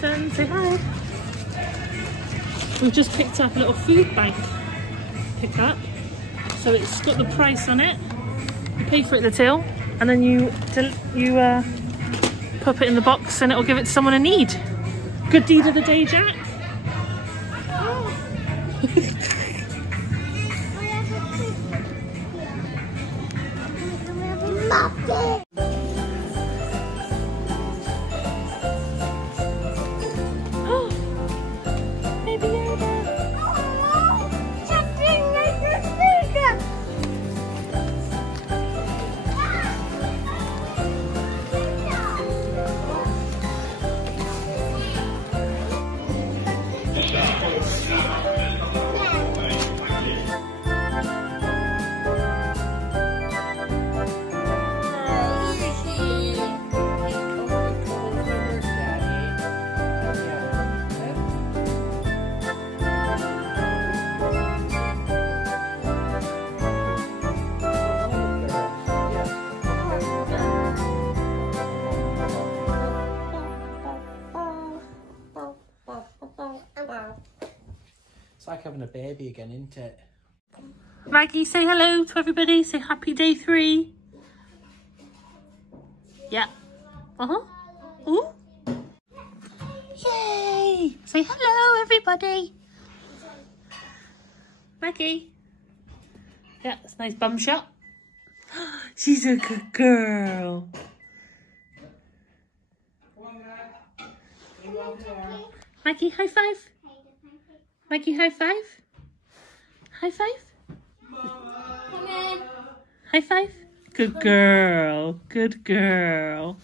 Morrison, say hi. We've just picked up a little food bank pickup. So it's got the price on it. You pay for it at the till, and then you pop it in the box and it'll give it to someone in need. Good deed of the day, Jack. Oh. It's like having a baby again, isn't it? Maggie, say hello to everybody. Say happy day 3. Yeah. Ooh. Yay! Say hello, everybody. Maggie. Yeah, that's a nice bum shot. She's a good girl. Maggie, high five. Maggie, high five. High five. High five. Good girl. Good girl.